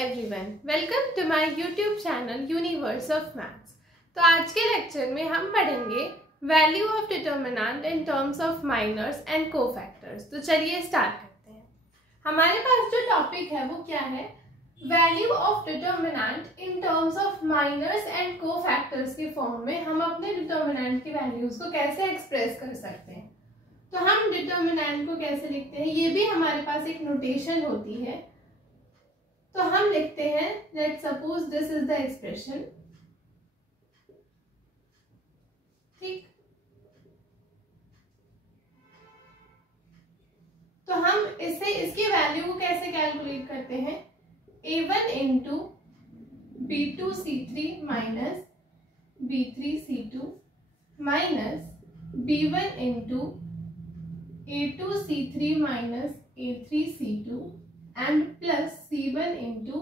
Everyone, welcome to my YouTube channel universe of maths. तो आज के लेक्चर में हम पढ़ेंगे value of determinant in terms of minors and cofactors. तो चलिए स्टार्ट करते हैं। हमारे पास जो टॉपिक है वो क्या है, value of determinant in terms of minors and cofactors के फॉर्म में हम अपने डिटर्मिनेंट की वैल्यूज को कैसे एक्सप्रेस कर सकते हैं। तो हम डिटर्मिनेंट को कैसे लिखते हैं, ये भी हमारे पास एक नोटेशन होती है। तो हम लिखते हैं let suppose this is the expression, ठीक। तो हम इसकी वैल्यू को कैसे कैलकुलेट करते हैं, a1 into b2c3 minus b3c2 minus b1 into a2c3 minus a3c2 and plus c1 into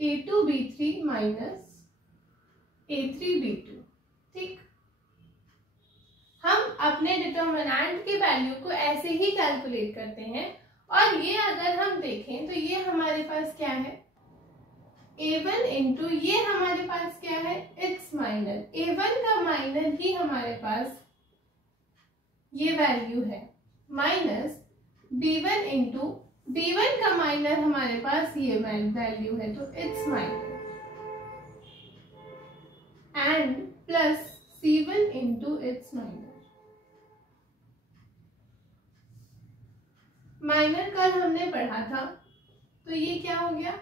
a2b3 minus a3b2, ठीक। हम अपने डिटर्मिनेंट की वैल्यू को ऐसे ही कैलकुलेट करते हैं। और ये अगर हम देखें तो ये हमारे पास क्या है, a1 इंटू ये हमारे पास क्या है, इट्स माइनर, a1 का माइनर ही हमारे पास ये वैल्यू है, माइनस b1 इंटू b1 का माइनर हमारे पास ये वैल्यू है, तो it's minor, and plus c1 into its minor. Minor कल हमने पढ़ा था, तो ये क्या हो गया,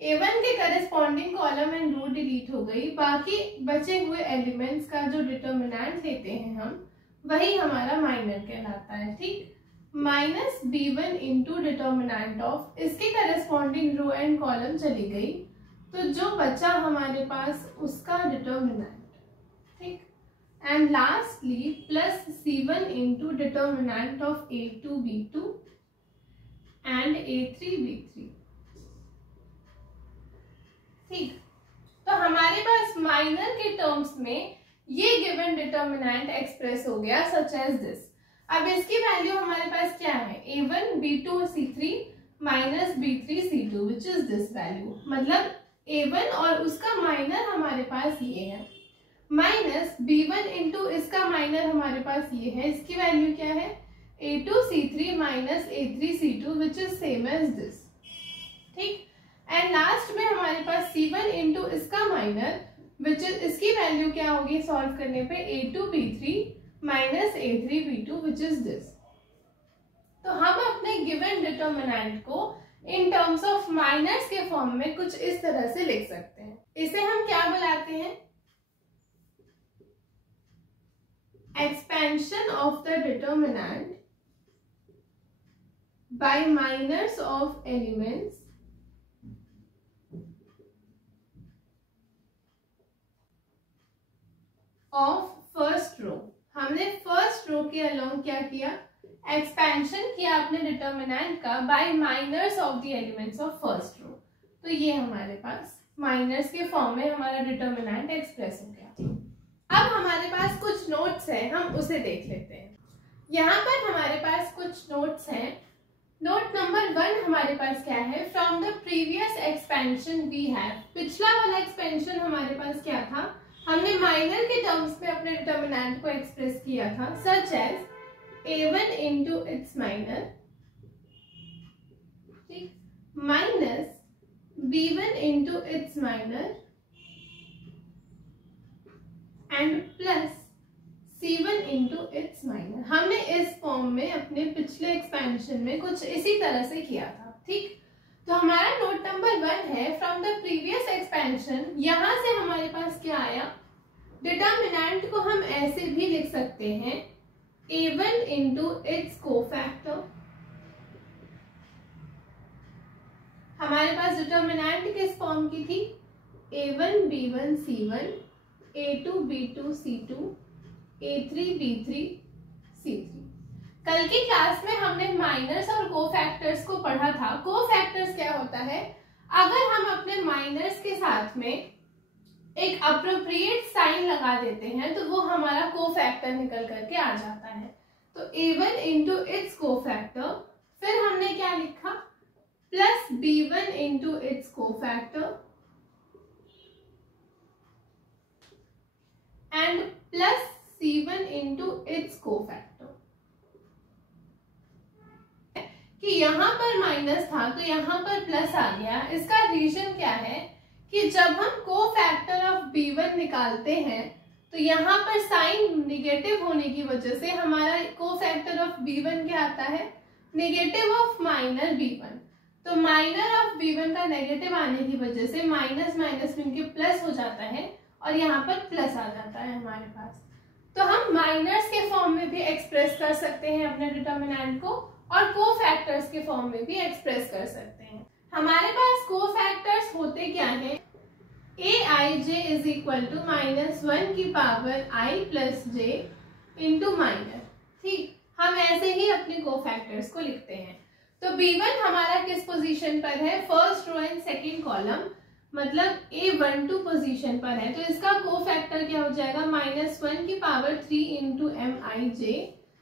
a1 के corresponding column and row delete हो गई, बाकी बचे हुए एलिमेंट्स का जो डिटर्मिनेंट लेते हैं हम, वही हमारा माइनर कहलाता है, ठीक। Minus b1 into determinant of, इसके करस्पॉन्डिंग रो एंड कॉलम चली गई, तो जो बचा हमारे पास उसका डिटर्मिनेंट, ठीक। And lastly plus c1 into determinant of a2b2 and a3b3, ठीक। तो हमारे पास माइनर के टर्म्स में ये गिवन डिटर्मिनेंट एक्सप्रेस हो गया सच एज दिस। अब इसकी वैल्यू हमारे पास क्या है, a1 b2 c3 minus b3 c2 which is this value, मतलब a1 और उसका माइनर हमारे पास ये है, माइनस b1 इंटू इसका माइनर हमारे पास ये है, इसकी वैल्यू क्या है, a2 c3 minus a3 c2 which is same as this, ठीक। एंड लास्ट में हमारे पास c1 इंटू इसका माइनर विच इज, इसकी वैल्यू क्या होगी सॉल्व करने पे, a2 b3 minus a3b2 which is this. तो हम अपने गिवन डिटर्मिनेंट को इन टर्म्स ऑफ माइनर्स के फॉर्म में कुछ इस तरह से लिख सकते हैं। इसे हम क्या बुलाते हैं, expansion of the determinant by minors of elements of first row. हमने फर्स्ट रो के अलोंग क्या किया, एक्सपेंशन किया अपने डिटर्मिनेंट का by minors of the elements of first row. तो ये हमारे पास माइनर्स के फॉर्म में हमारा डिटर्मिनेंट एक्सप्रेस हो गया। अब हमारे पास कुछ नोट्स हैं, हम उसे देख लेते हैं। यहाँ पर हमारे पास कुछ नोट्स हैं। नोट नंबर 1 हमारे पास क्या है, from the previous expansion we have. पिछला वाला एक्सपेंशन हमारे पास क्या था, हमने माइनर के टर्म्स में अपने डिटर्मिनेंट को एक्सप्रेस किया था, such as a1 into its minor, ठीक, minus b1 into its minor and plus c1 into its minor. हमने इस फॉर्म में अपने पिछले एक्सपेंशन में कुछ इसी तरह से किया था, ठीक। तो हमारा नोट नंबर 1 है, फ्रॉम द प्रीवियस एक्सपेंशन। यहां से हमारे पास क्या आया, डिटर्मिनेंट को हम ऐसे भी लिख सकते हैं, a1 इंटू इट्स कोफैक्टर। हमारे पास डिटर्मिनेंट किस फॉर्म की थी, a1 b1 c1 a2 b2 c2 a3 b3 c3। कल की क्लास में हमने माइनर्स और कोफैक्टर्स को पढ़ा था। कोफैक्टर्स क्या होता है, अगर हम अपने माइनर्स के साथ में एक अप्रोप्रिएट साइन लगा देते हैं तो वो हमारा कोफैक्टर निकल करके आ जाता है। तो a1 इंटू इट्स कोफैक्टर, फिर हमने क्या लिखा, plus B1 into its cofactor and plus C1 into its cofactor। कि यहाँ पर माइनस था तो यहाँ पर प्लस आ गया। इसका रीजन क्या है कि जब हम कोफैक्टर ऑफ B1 निकालते हैं तो यहाँ पर साइन निगेटिव होने की वजह से हमारा कोफैक्टर ऑफ B1 क्या आता है, नेगेटिव ऑफ माइनर B1। तो माइनर ऑफ B1 का नेगेटिव आने की वजह से माइनस माइनस मिलके प्लस हो जाता है और यहाँ पर प्लस आ जाता है हमारे पास। तो हम माइनर्स के फॉर्म में भी एक्सप्रेस कर सकते हैं अपने डिटर्मिनेंट को और कोफैक्टर्स के फॉर्म में भी एक्सप्रेस कर सकते हैं। हमारे पास कोफैक्टर्स होते क्या हैं, aij इज इक्वल टू -1 की power i plus j into minor. ठीक, हम ऐसे ही अपने कोफैक्टर्स को लिखते हैं। तो B1 हमारा किस पोजीशन पर है, first row and second column, मतलब A12 पोजीशन पर है। तो इसका कोफैक्टर क्या हो जाएगा, -1 की पावर 3 इंटू Mij।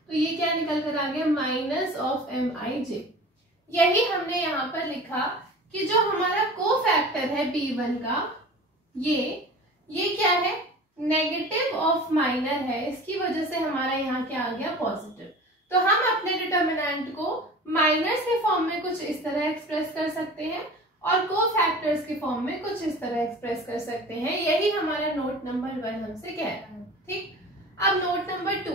तो ये क्या निकल कर आ गया, माइनस ऑफ Mij। यही हमने यहाँ पर लिखा कि जो हमारा कोफैक्टर है B1 का, ये क्या है, नेगेटिव ऑफ माइनर है, इसकी वजह से हमारा यहाँ क्या आ गया, पॉजिटिव। तो हम अपने डिटर्मिनेंट को माइनर्स के फॉर्म में कुछ इस तरह एक्सप्रेस कर सकते हैं और कोफैक्टर्स के फॉर्म में कुछ इस तरह एक्सप्रेस कर सकते हैं। यही हमारा नोट नंबर 1 हमसे कह रहा है। ठीक, अब note number 2,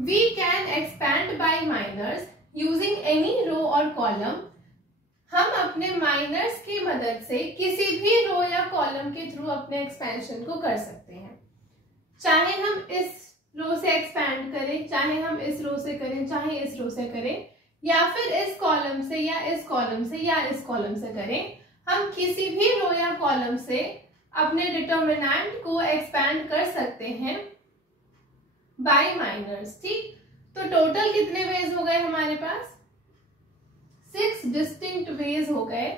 we can expand by minors using any row और कॉलम। हम अपने माइनर्स की मदद से किसी भी रो या कॉलम के थ्रू अपने एक्सपेंशन को कर सकते हैं। चाहे हम इस रो से एक्सपैंड करें, चाहे हम इस रो से करें, चाहे इस रो से करें, या फिर इस कॉलम से या इस कॉलम से या इस कॉलम से करें। हम किसी भी रो या कॉलम से अपने डिटर्मिनेंट को एक्सपैंड कर सकते हैं बाय माइनर्स। ठीक, तो टोटल कितने वेज हो गए हमारे पास, 6 डिस्टिंक्ट वेज हो गए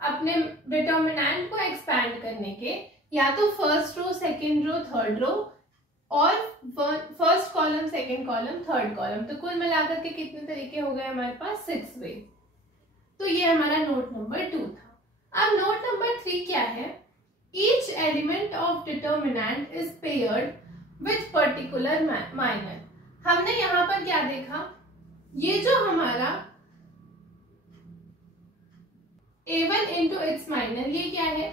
अपने डिटर्मिनेंट को एक्सपैंड करने के, या तो first row, second row, third row, और first column, second column, third column. तो कुल मिलाकर के कितने तरीके हो गए हमारे पास, 6 वे। तो ये हमारा नोट नंबर 2 था। अब नोट नंबर 3 क्या है, each element of determinant is paired with particular minor. हमने यहाँ पर क्या देखा, ये जो हमारा A1 into its minor, ये क्या है,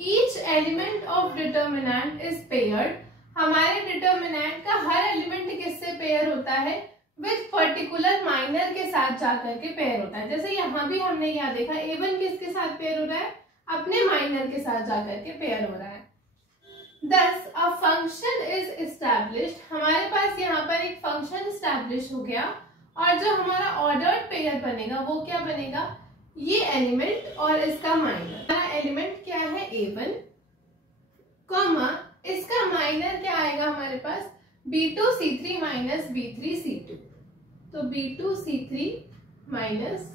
each element of determinant is paired. हमारे डिटर्मिनेंट का हर एलिमेंट किससे पेयर होता है, विथ पर्टिकुलर माइनर के साथ जाकर के पेयर होता है। जैसे यहाँ भी हमने क्या देखा, A1 किसके साथ पेयर हो रहा है, अपने माइनर के साथ जाकर के पेयर हो रहा है। Thus, a function is established। हमारे पास यहाँ पर एक फंक्शन स्टैब्लिश हो गया और जो हमारा ऑर्डर्ड पेयर बनेगा वो क्या बनेगा, ये एलिमेंट और इसका माइनर। हमारा एलिमेंट क्या है, A1, कॉमा इसका माइनर क्या आएगा हमारे पास, B2C3 माइनस B3C2। तो B2C3 माइनस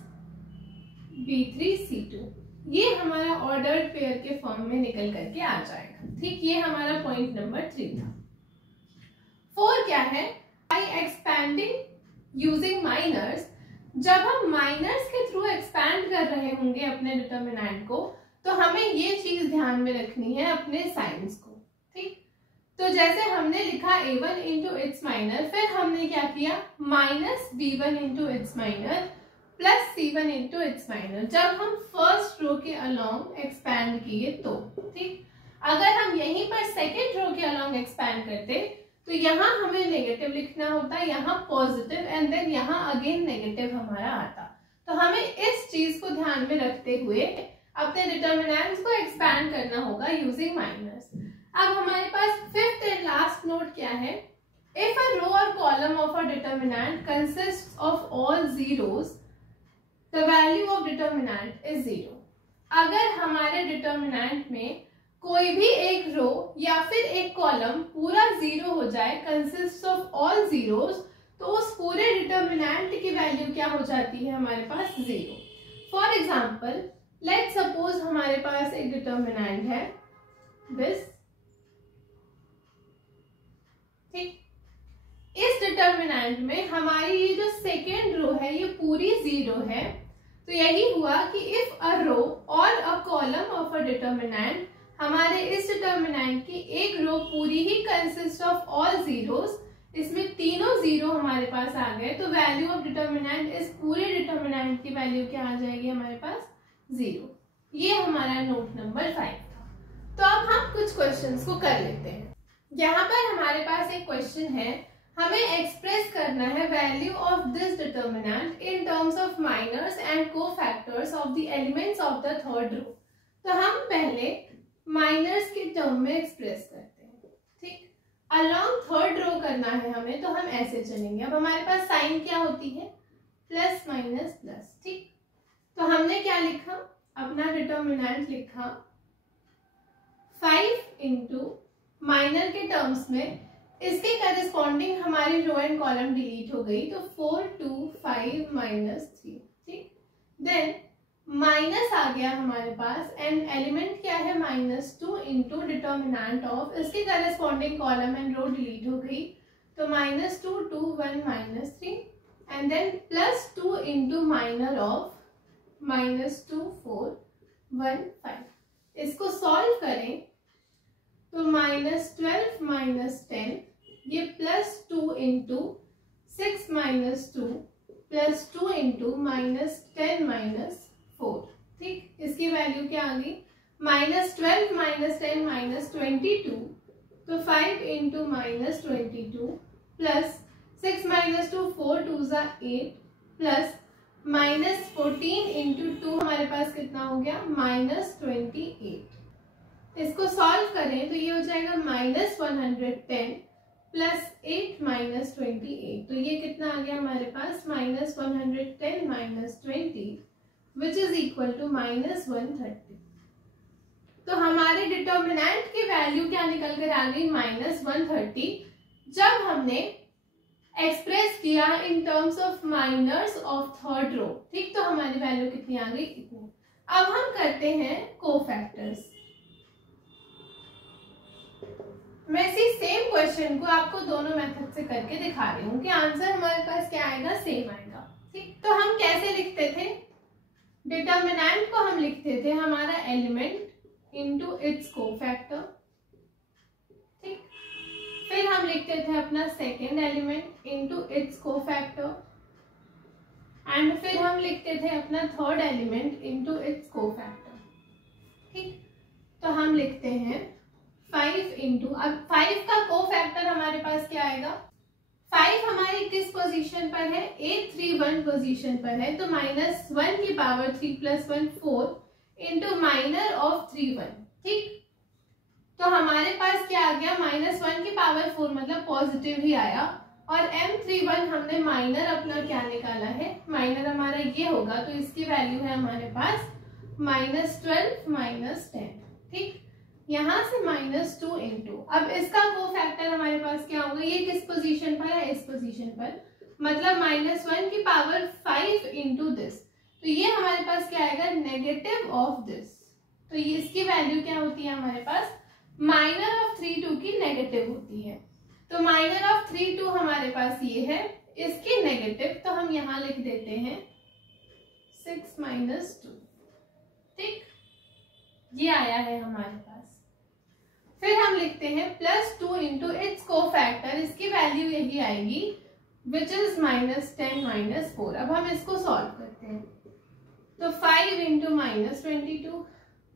B3C2, ये हमारा ऑर्डर्ड पेयर के फॉर्म में निकल करके आ जाएगा। ठीक, ये हमारा पॉइंट नंबर 3 था। 4 क्या है, बाय एक्सपैंडिंग यूजिंग माइनर्स। जब हम माइनर्स के थ्रू एक्सपैंड कर रहे होंगे अपने डिटर्मिनेंट को, तो हमें ये चीज ध्यान में रखनी है अपने साइंस को। ठीक, तो जैसे हमने लिखा A1 इंटू इट्स माइनर, फिर हमने क्या किया, minus B1 into its minor plus C1 into its minor. जब हम फर्स्ट रो के अलोंग एक्सपैंड किए तो, ठीक, अगर हम यहीं पर सेकेंड रो के अलोंग एक्सपैंड करते तो यहाँ हमें नेगेटिव लिखना होता, यहाँ पॉजिटिव, एंड देन यहाँ अगेन नेगेटिव हमारा आता। तो हमें इस चीज को ध्यान में रखते हुए अपने डिटर्मिनेंट्स को एक्सपैंड करना होगा यूजिंग माइनर्स। अब हमारे पास 5th एंड लास्ट नोट क्या है, इफ अ रो और column of a determinant consist of all zeros, the value of determinant is 0। अगर हमारे डिटर्मिनेंट में कोई भी एक रो या फिर एक कॉलम पूरा 0 हो जाए, कंसिस्ट ऑफ ऑल जीरोस, तो उस पूरे डिटर्मिनेंट की वैल्यू क्या हो जाती है हमारे पास, 0। फॉर एग्जाम्पल, लेट्स सपोज हमारे पास एक डिटर्मिनेंट है दिस। ठीक, इस डिटर्मिनेंट में हमारी ये जो सेकेंड रो है ये पूरी 0 है, तो यही हुआ कि इफ अ रो और a column of a determinant, हमारे इस डिटर्मिनेंट की एक रो पूरी ही कंसिस्ट ऑफ ऑल जीरोस, इसमें तीनों जीरो हमारे पास आ गए, तो वैल्यू ऑफ डिटर्मिनेंट इस पूरे डिटर्मिनेंट की वैल्यू क्या आ जाएगी हमारे पास? 0। ये हमारा नोट नंबर 5 था। तो अब हम कुछ क्वेश्चंस को कर लेते हैं। यहाँ पर हमारे पास एक क्वेश्चन है, हमें एक्सप्रेस करना है value of this determinant in terms of minors and cofactors of the elements of the third row. तो हम पहले माइनर्स के टर्म में एक्सप्रेस करते हैं, ठीक। अलोंग थर्ड रो करना है हमें, तो हम ऐसे चलेंगे। अब हमारे पास साइन क्या होती है? प्लस माइनस प्लस, ठीक। तो हमने क्या लिखा? अपना डिटर्मिनेंट लिखा 5 इंटू माइनर के टर्म्स में, इसके करस्पॉन्डिंग हमारी रो एंड कॉलम डिलीट हो गई, तो 4 2 5 माइनस 3, ठीक। देन माइनस आ गया हमारे पास एंड एलिमेंट क्या है? -2 इंटू डिटर्मिनेंट ऑफ, इसके corresponding column and row delete हो गई, तो -2 2 1 -3 and then +2 into minor of -2 4 1 5। इसको सॉल्व करें तो -12 -10, ये +2 इंटू 6 -2 +2 इंटू -10 -4, ठीक। इसकी वैल्यू क्या आ गई? -12 -10 -22, तो 5 इंटू -22 प्लस 6 -2 4 2 8 प्लस -14 इंटू 2 हमारे पास कितना हो गया? -28। इसको सॉल्व करें तो ये हो जाएगा -110 प्लस 8 -28, तो ये कितना आ गया हमारे पास? -110 -20 विच इज इक्वल टू -130। तो हमारे डिटर्मिनेंट की वैल्यू क्या निकल कर आ गई? -130, जब हमने एक्सप्रेस किया in terms of minors of third row, ठीक। तो हमारी वैल्यू कितनी आ गई? इतनी। अब हम करते हैं कोफैक्टर्स। मैं इसी सेम क्वेश्चन को आपको दोनों मेथड से करके दिखा रही हूँ कि आंसर हमारे पास क्या आएगा? सेम आएगा, ठीक। तो हम कैसे लिखते थे? डिटर्मिनेंट को हम लिखते थे हमारा एलिमेंट इनटू इट्स कोफैक्टर, ठीक। फिर हम लिखते थे अपना second element into its cofactor and फिर हम लिखते थे अपना third element into its cofactor, ठीक। तो हम लिखते हैं 5 इंटू, अब 5 का कोफैक्टर हमारे पास क्या आएगा? 5 हमारी किस पोजीशन पर है? 831 पोजीशन पर है, तो -1 की पावर 3 + 1 4 इंटू माइनर ऑफ 31, ठीक। तो हमारे पास क्या आ गया? -1 की पावर 4 मतलब पॉजिटिव ही आया, और M31 हमने माइनर अपना क्या निकाला है? माइनर हमारा ये होगा, तो इसकी वैल्यू है हमारे पास -12 -10, ठीक। यहां से -2 इंटू, अब इसका कोफैक्टर हमारे पास क्या होगा? ये किस पोजीशन पर है? इस पोजीशन पर, मतलब -1 की पावर 5 इंटू दिस, तो ये हमारे पास क्या आएगा? नेगेटिव ऑफ दिस, तो ये इसकी वैल्यू क्या होती है हमारे पास? माइनर ऑफ 3 2 की नेगेटिव होती है, तो माइनर ऑफ 3 2 हमारे पास ये है, इसकी नेगेटिव, तो हम यहां लिख देते हैं 6 -2, ठीक। ये आया है हमारे पास। फिर हम लिखते हैं +2 इंटू इट्स कोफैक्टर, इसकी वैल्यू यही आएगी विच इज -10 -4। अब हम इसको सॉल्व करते हैं, तो 5 इंटू -22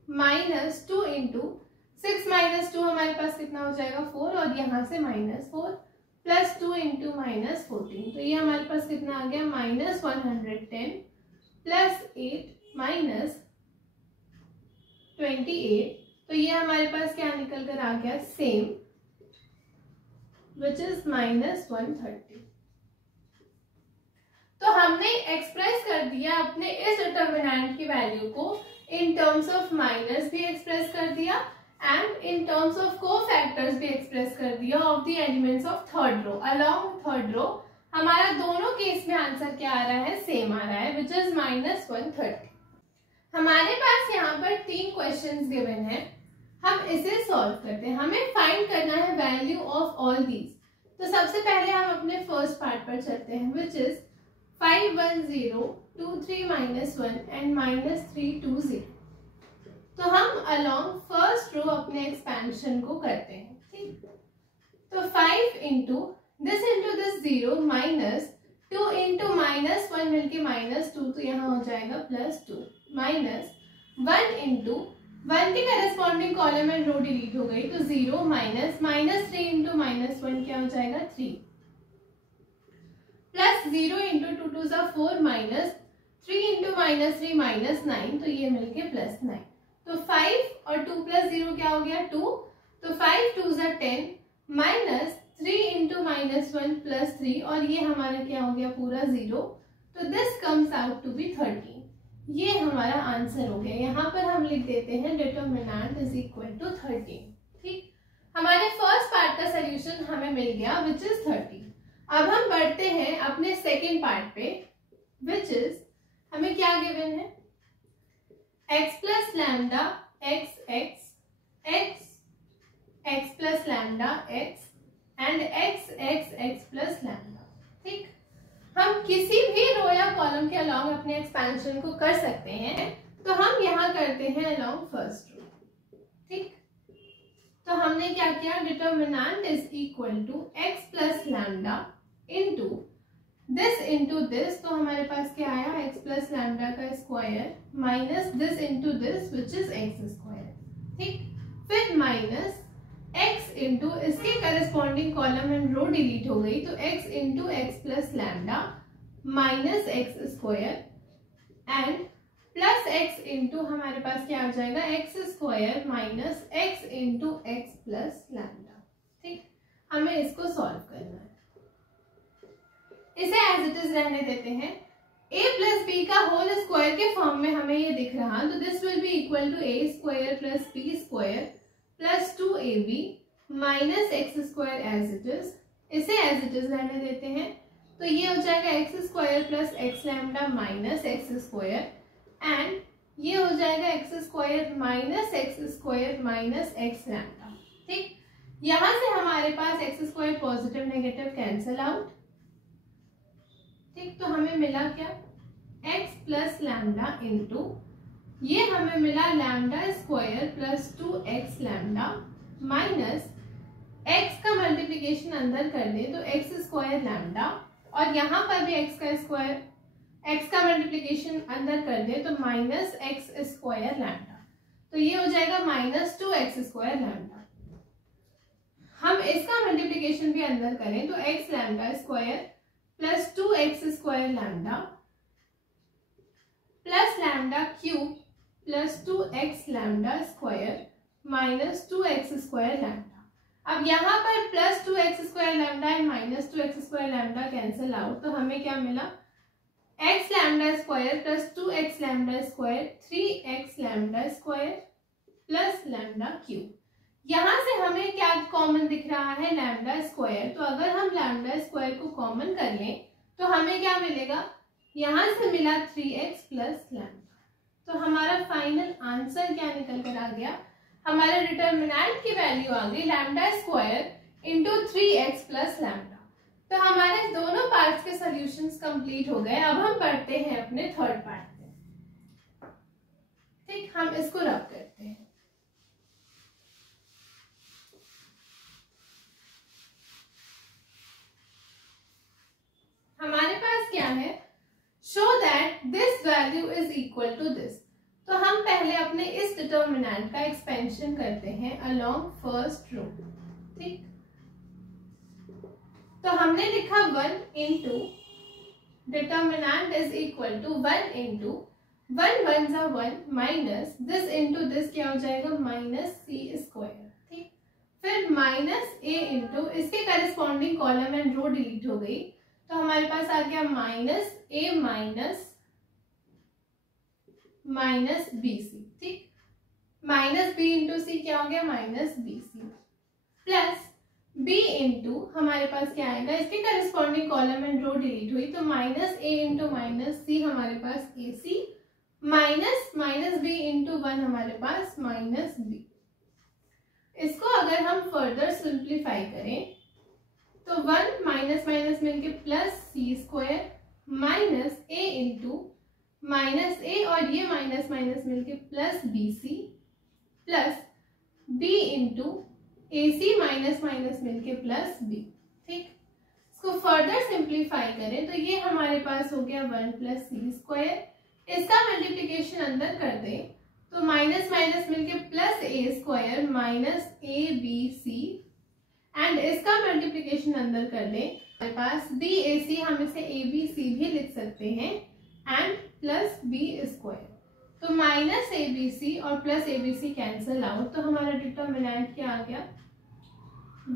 -2 इंटू 6 -2 हमारे पास कितना हो जाएगा? 4, और यहाँ से -4 +2 इंटू -14, तो ये हमारे पास कितना आ गया? -110 प्लस 8 -28, तो ये हमारे पास क्या निकल कर आ गया? Same, which is -130। तो हमने एक्सप्रेस कर दिया अपने इस डिटर्मिनेंट की वैल्यू को इन टर्म्स ऑफ माइनस भी एक्सप्रेस कर दिया and in terms of cofactors भी एक्सप्रेस कर दिया of the elements of third row along third row. हमारा दोनों केस में आंसर क्या आ रहा है? सेम आ रहा है, विच इज -130। हमारे पास यहाँ पर 3 क्वेश्चंस गिवन है, हम इसे सॉल्व करते हैं। हमें फाइंड करना है वैल्यू ऑफ ऑल दीज। तो सबसे पहले हम अपने फर्स्ट पार्ट पर चलते हैं, which is 510 2 3 minus 1 and minus 3 2 0। तो हम along फर्स्ट रो अपने एक्सपेंशन को करते हैं, ठीक। तो 5 into this 0 minus 2 into minus 1 मिलके माइनस 2, तो यहाँ हो जाएगा प्लस 2 माइनस 1 इंटू 1 के corresponding column and row delete हो गई, तो 0 माइनस 3 इंटू माइनस 1 क्या हो जाएगा 3 प्लस 0 इंटू 2 2 सा 4 माइनस 3 इंटू माइनस 3 माइनस 9, तो ये मिलके प्लस 9। तो 5 और 2 प्लस 0 क्या हो गया 2, तो 5 2 सा 10 माइनस 3 इंटू माइनस 1 प्लस 3, और ये हमारा क्या हो गया पूरा 0, तो this comes out to be 13। ये हमारा आंसर हो गया। यहाँ पर हम लिख देते हैं डिटर्मिनेंट इज इक्वल टू 13, ठीक। हमारे फर्स्ट पार्ट का सोल्यूशन हमें मिल गया विच इज 30। अब हम बढ़ते हैं अपने सेकेंड पार्ट पे, विच इज हमें क्या गिवन है x plus lambda x plus lambda x and x plus lambda, ठीक। हम किसी भी रो या कॉलम के अलोंग अपने एक्सपेंशन को कर सकते हैं, तो हम यहाँ करते हैं अलोंग फर्स्ट रो, ठीक। तो हमने क्या किया, determinant is equal to x plus lambda into this, तो हमारे पास क्या आया x प्लस लैम्डा का square minus this into this which is x square, ठीक। फिर माइनस x इंटू इसके corresponding column and row delete हो गई, तो x into x plus lambda minus x square and plus x into हमारे पास क्या आ जाएगा x square minus x into x plus lambda, ठीक। हमें इसको सॉल्व करना है। इसे एज इट इज रहने देते हैं। a प्लस बी का होल स्क्वायर के फॉर्म में हमें ये दिख रहा, तो this will be equal to a square plus b square plus 2ab minus x square as it is. इसे एज इट इज रहने देते हैं, तो ये हो जाएगा x square plus x lambda minus x square and ये हो जाएगा x square minus x lambda, ठीक। यहां से हमारे पास x square positive negative cancel out, ठीक। तो हमें मिला क्या x प्लस लैम्डा इंटू ये हमें मिला lambda square plus 2x lambda minus x का मल्टीप्लिकेशन अंदर कर दे तो x स्क्वायर लैम्डा, और यहाँ पर भी x का स्क्वायर x का मल्टीप्लिकेशन अंदर कर दे तो माइनस एक्स स्क्वायर लैम्डा, तो ये हो जाएगा माइनस 2x स्क्वायर लैम्डा। हम इसका मल्टीप्लिकेशन भी अंदर करें तो x lambda square plus 2x square lambda plus lambda cube plus 2x lambda square minus 2x square lambda. अब यहाँ पर plus 2x square lambda and minus 2x square lambda cancel out, तो हमें क्या मिला x lambda square plus 2x lambda square 3x lambda square plus lambda cube. यहाँ से हमें क्या कॉमन दिख रहा है लैम्डा स्क्वायर, तो अगर हम लैम्डा स्क्वायर को कॉमन कर लें तो हमें क्या मिलेगा, यहाँ से मिला 3x प्लस लैम्डा। तो हमारा फाइनल आंसर क्या निकल कर आ गया, हमारे डिटर्मिनेंट की वैल्यू आ गई lambda square into 3x plus lambda. तो हमारे दोनों पार्ट्स के सॉल्यूशंस कंप्लीट हो गए। अब हम बढ़ते हैं अपने थर्ड पार्ट में, ठीक। हम इसको रब करते हैं। हमारे पास क्या है, show that this value is equal to this. तो हम पहले अपने इस डिटर्मिनेंट का एक्सपेंशन करते हैं अलोंग फर्स्ट रो, ठीक। तो हमने लिखा 1 into determinant is equal to 1 into 1 1 जा 1 माइनस दिस इंटू दिस क्या हो जाएगा माइनस सी स्क्वायर, ठीक। फिर माइनस ए इंटू इसके corresponding column and row delete हो गई, तो हमारे पास आ गया minus a minus b c, ठीक। माइनस बी इंटू सी क्या हो गया minus b c plus b into हमारे पास क्या आएगा, इसके corresponding column and row delete हुई, तो minus a into minus c हमारे पास a c minus b into 1 हमारे पास माइनस बी। इसको अगर हम फर्दर सिंप्लीफाई करें तो 1 माइनस माइनस मिलके plus c square minus a into minus a और ये माइनस माइनस मिलके plus b c plus b into a c minus minus मिलके प्लस बी। ठीक, इसको फर्दर सिंप्लीफाई करें तो ये हमारे पास हो गया 1 प्लस सी स्क्वायर। इसका मल्टीप्लीकेशन अंदर कर दें तो माइनस माइनस मिलके plus a square minus a b c, and इसका मल्टीप्लीकेशन अंदर कर दें हमारे पास बी ए सी, हम इसे ए बी सी भी लिख सकते हैं, एंड प्लस बी स्क्वायर। तो माइनस ए बी सी और plus a b c cancel out, तो हमारा डिटर्मिनेंट क्या आ गया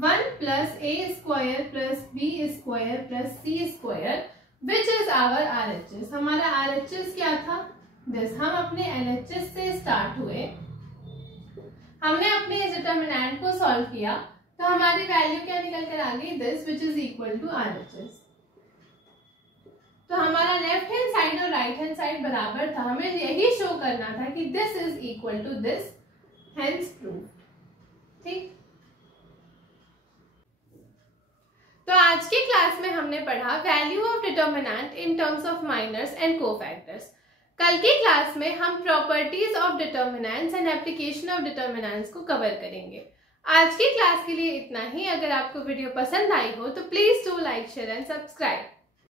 1 plus a square plus b square plus c square which is our RHS। हमारा RHS क्या था दिस। हम अपने LHS से स्टार्ट हुए, हमने अपने इस डिटर्मिनेंट को सॉल्व किया तो हमारी वैल्यू क्या निकल कर आ गई this which is equal to RHS। तो हमारा लेफ्ट हैंड साइड और राइट हैंड साइड बराबर था, हमें यही शो करना था कि this is equal to this, hence prove. ठीक, तो आज की क्लास में हमने पढ़ा value of determinant in terms of minors and cofactors. कल की क्लास में हम properties of determinants and application of determinants को कवर करेंगे। आज की क्लास के लिए इतना ही। अगर आपको वीडियो पसंद आई हो तो please do like, share and subscribe.